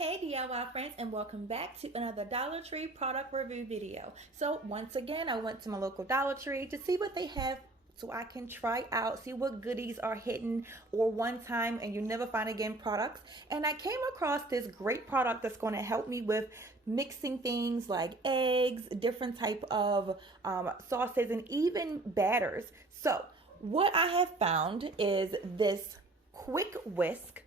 Hey DIY friends, and welcome back to another Dollar Tree product review video. So once again, I went to my local Dollar Tree to see what they have so I can try out, see what goodies are hidden or one time and you never find again products. And I came across this great product that's going to help me with mixing things like eggs, different type of sauces, and even batters. So what I have found is this quick whisk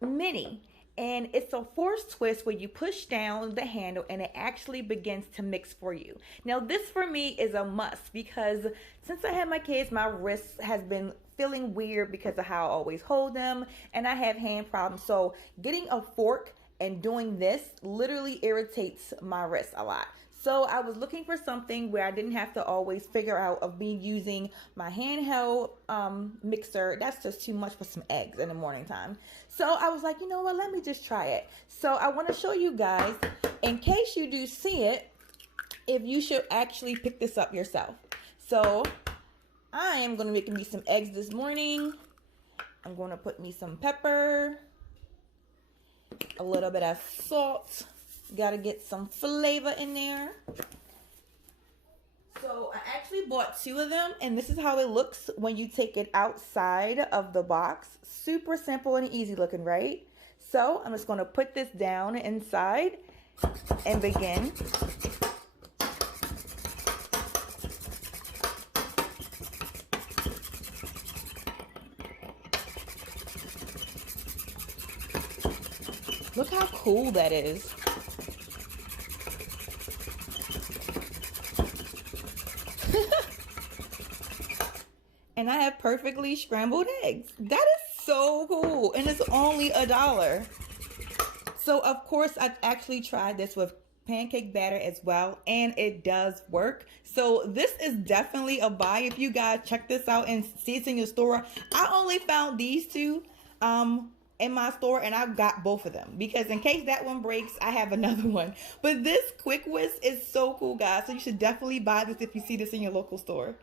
mini. And it's a force twist where you push down the handle and it actually begins to mix for you. Now this for me is a must because since I had my kids, my wrist has been feeling weird because of how I always hold them and I have hand problems. So getting a fork and doing this literally irritates my wrist a lot. So I was looking for something where I didn't have to always figure out of me using my handheld mixer. That's just too much for some eggs in the morning time. So I was like, you know what, let me just try it. So I want to show you guys, in case you do see it, if you should actually pick this up yourself. So I am going to make me some eggs this morning. I'm going to put me some pepper, a little bit of salt. Got to get some flavor in there. So I actually bought 2 of them, and this is how it looks when you take it outside of the box. Super simple and easy looking, right? So I'm just going to put this down inside and begin. Look how cool that is. And I have perfectly scrambled eggs. That is so cool. And it's only $1. So of course I've actually tried this with pancake batter as well, and it does work. So this is definitely a buy if you guys check this out and see it's in your store. I only found these 2 in my store, and I've got both of them because in case that one breaks, I have another one. But this quick whisk is so cool, guys. So you should definitely buy this if you see this in your local store.